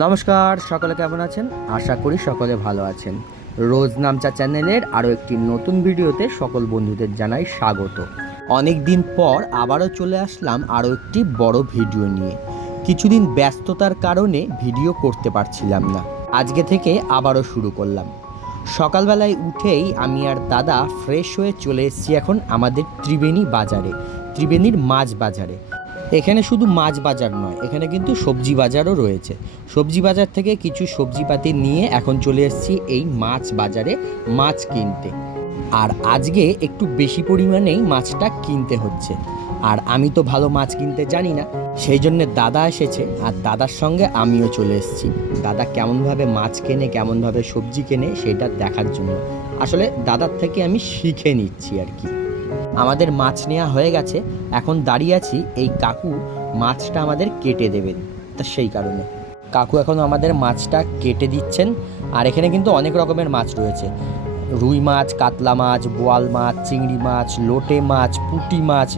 নমস্কার, সকলে কেমন আছেন? আশা করি সকলে ভালো আছেন। রোজ নামচা চ্যানেলের আরও একটি নতুন ভিডিওতে সকল বন্ধুদের জানাই স্বাগত। অনেক দিন পর আবারও চলে আসলাম আরও একটি বড় ভিডিও নিয়ে। কিছুদিন ব্যস্ততার কারণে ভিডিও করতে পারছিলাম না, আজকে থেকে আবারও শুরু করলাম। সকালবেলায় উঠেই আমি আর দাদা ফ্রেশ হয়ে চলে এসেছি এখন আমাদের ত্রিবেণী বাজারে, ত্রিবেণীর মাছ বাজারে। এখানে শুধু মাছ বাজার নয়, এখানে কিন্তু সবজি বাজারও রয়েছে। সবজি বাজার থেকে কিছু সবজিপাতি নিয়ে এখন চলে এসেছি এই মাছ বাজারে মাছ কিনতে। আর আজকে একটু বেশি পরিমাণেই মাছটা কিনতে হচ্ছে। আর আমি তো ভালো মাছ কিনতে জানি না, সেই জন্যে দাদা এসেছে আর দাদার সঙ্গে আমিও চলে এসেছি। দাদা কেমনভাবে মাছ কেনে, কেমনভাবে সবজি কেনে সেটা দেখার জন্য। আসলে দাদার থেকে আমি শিখে নিচ্ছি আর কি। আমাদের মাছ নেওয়া হয়ে গেছে, এখন দাঁড়িয়ে আছি এই কাকু মাছটা আমাদের কেটে দেবেন, তা সেই কারণে কাকু এখন আমাদের মাছটা কেটে দিচ্ছেন। আর এখানে কিন্তু অনেক রকমের মাছ রয়েছে, রুই মাছ, কাতলা মাছ, বোয়াল মাছ, চিংড়ি মাছ, লোটে মাছ, পুঁটি মাছ,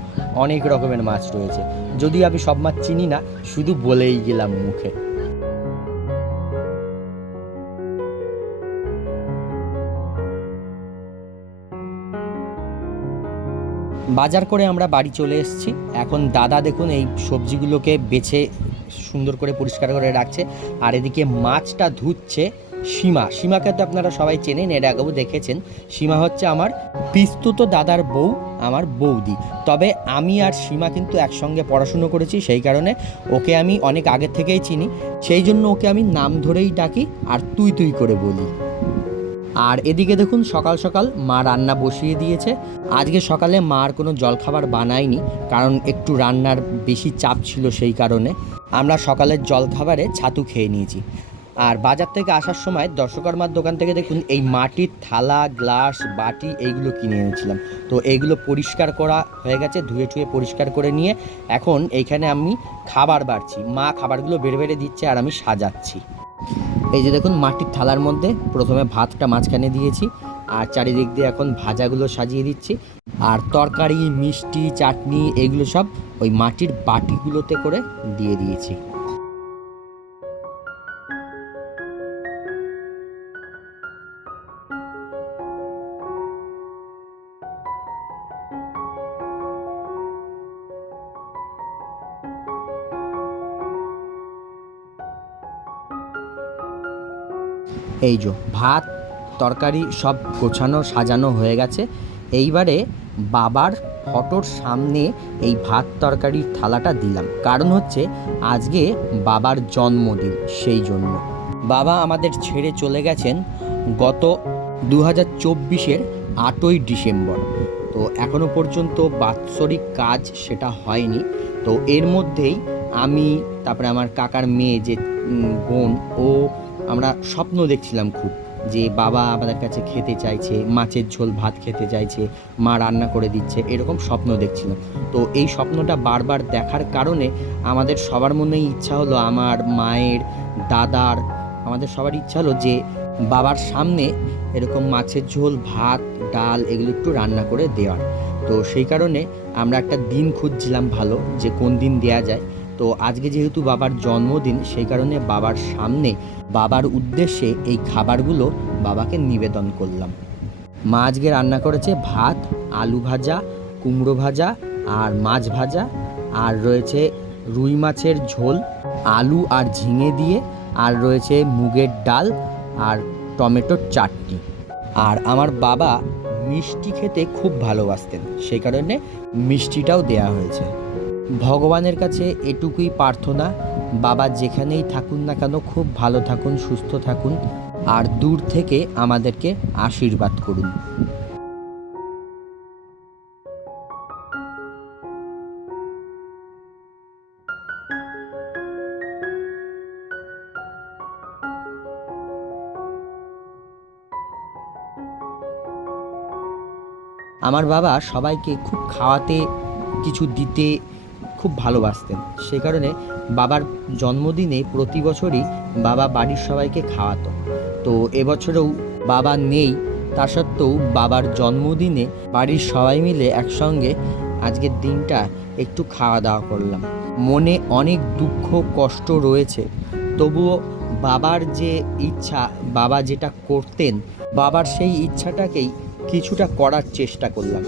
অনেক রকমের মাছ রয়েছে। যদিও আমি সব মাছ চিনি না, শুধু বলেই গেলাম মুখে। বাজার করে আমরা বাড়ি চলে এসেছি। এখন দাদা দেখুন এই সবজিগুলোকে বেছে সুন্দর করে পরিষ্কার করে রাখছে। আর এদিকে মাছটা ধুচ্ছে সীমা। সীমাকে তো আপনারা সবাই চেনেন, এর আগেও দেখেছেন। সীমা হচ্ছে আমার পিস্তুত দাদার বউ, আমার বৌদি। তবে আমি আর সীমা কিন্তু একসঙ্গে পড়াশুনো করেছি, সেই কারণে ওকে আমি অনেক আগে থেকেই চিনি। সেই জন্য ওকে আমি নাম ধরেই ডাকি আর তুই তুই করে বলি। আর এদিকে দেখুন সকাল সকাল মা রান্না বসিয়ে দিয়েছে। আজকে সকালে মার কোনো জলখাবার বানায়নি, কারণ একটু রান্নার বেশি চাপ ছিল, সেই কারণে আমরা সকালের জলখাবারে ছাতু খেয়ে নিয়েছি। আর বাজার থেকে আসার সময় দর্শকর্মার দোকান থেকে দেখুন এই মাটির থালা, গ্লাস, বাটি এইগুলো কিনে এনেছিলাম। তো এইগুলো পরিষ্কার করা হয়ে গেছে, ধুয়ে টুয়ে পরিষ্কার করে নিয়ে এখন এইখানে আমি খাবার বাড়ছি। মা খাবারগুলো বেড়ে বেড়ে দিচ্ছে আর আমি সাজাচ্ছি। এই যে দেখুন মাটির থালার মধ্যে প্রথমে ভাতটা মাঝখানে দিয়েছি, আর চারিদিক দিয়ে এখন ভাজাগুলো সাজিয়ে দিচ্ছি। আর তরকারি, মিষ্টি, চাটনি এগুলো সব ওই মাটির বাটিগুলোতে করে দিয়ে দিয়েছি। এই যে ভাত, তরকারি সব গোছানো সাজানো হয়ে গেছে। এইবারে বাবার ফটোর সামনে এই ভাত তরকারির থালাটা দিলাম, কারণ হচ্ছে আজকে বাবার জন্মদিন, সেই জন্য। বাবা আমাদের ছেড়ে চলে গেছেন গত 2024-এর 8ই ডিসেম্বর। তো এখনও পর্যন্ত বাৎসরিক কাজ সেটা হয়নি। তো এর মধ্যেই আমি, তারপরে আমার কাকার মেয়ে যে বোন, ও আমরা স্বপ্ন দেখছিলাম খুব, যে বাবা আমাদের কাছে খেতে চাইছে, মাছের ঝোল ভাত খেতে চাইছে, মা রান্না করে দিচ্ছে, এরকম স্বপ্ন দেখছিলাম। তো এই স্বপ্নটা বারবার দেখার কারণে আমাদের সবার মনেই ইচ্ছা হলো, আমার মায়ের, দাদার, আমাদের সবার ইচ্ছা হলো যে বাবার সামনে এরকম মাছের ঝোল, ভাত, ডাল এগুলো একটু রান্না করে দেওয়ার। তো সেই কারণে আমরা একটা দিন খুঁজছিলাম ভালো, যে কোন দিন দেয়া যায়। তো আজকে যেহেতু বাবার জন্মদিন, সেই কারণে বাবার সামনে, বাবার উদ্দেশ্যে এই খাবারগুলো বাবাকে নিবেদন করলাম। মা আজকে রান্না করেছে ভাত, আলু ভাজা, কুমড়ো ভাজা আর মাছ ভাজা, আর রয়েছে রুই মাছের ঝোল আলু আর ঝিঙে দিয়ে, আর রয়েছে মুগের ডাল আর টমেটোর চাটনি। আর আমার বাবা মিষ্টি খেতে খুব ভালোবাসতেন, সেই কারণে মিষ্টিটাও দেয়া হয়েছে। ভগবানের কাছে এটুকুই প্রার্থনা, বাবা যেখানেই থাকুন না কেন খুব ভালো থাকুন, সুস্থ থাকুন, আর দূর থেকে আমাদেরকে আশীর্বাদ করুন। আমার বাবা সবাইকে খুব খাওয়াতে, কিছু দিতে খুব ভালোবাসতেন, সে কারণে বাবার জন্মদিনে প্রতি বছরই বাবা বাড়ির সবাইকে খাওয়াতো। তো এবছরেও বাবা নেই, তা সত্ত্বেও বাবার জন্মদিনে বাড়ির সবাই মিলে একসঙ্গে আজকের দিনটা একটু খাওয়া দাওয়া করলাম। মনে অনেক দুঃখ কষ্ট রয়েছে, তবুও বাবার যে ইচ্ছা, বাবা যেটা করতেন, বাবার সেই ইচ্ছাটাকেই কিছুটা করার চেষ্টা করলাম,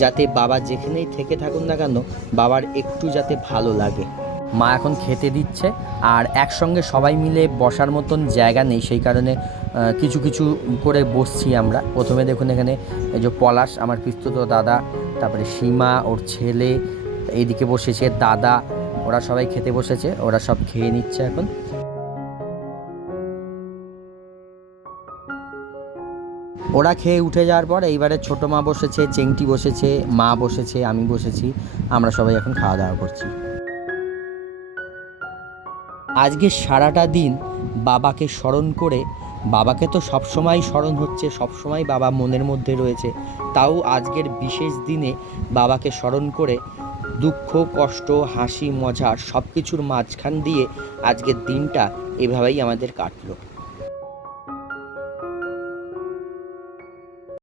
যাতে বাবা যেখানেই থেকে থাকুন না কেন বাবার একটু যাতে ভালো লাগে। মা এখন খেতে দিচ্ছে, আর একসঙ্গে সবাই মিলে বসার মতন জায়গা নেই, সেই কারণে কিছু কিছু করে বসছি আমরা। প্রথমে দেখুন এখানে এই যে পলাশ আমার পিস্তুত দাদা, তারপরে সীমা ওর ছেলে এইদিকে বসেছে, দাদা, ওরা সবাই খেতে বসেছে, ওরা সব খেয়ে নিচ্ছে এখন। ওরা খেয়ে উঠে যাওয়ার পর এইবারে ছোটো মা বসেছে, চেংটি বসেছে, মা বসেছে, আমি বসেছি, আমরা সবাই এখন খাওয়া দাওয়া করছি। আজকে সারাটা দিন বাবাকে স্মরণ করে, বাবাকে তো সবসময় স্মরণ হচ্ছে, সবসময় বাবা মনের মধ্যে রয়েছে, তাও আজকের বিশেষ দিনে বাবাকে স্মরণ করে দুঃখ কষ্ট হাসি মজা সব কিছুর মাঝখান দিয়ে আজকের দিনটা এভাবেই আমাদের কাটলো।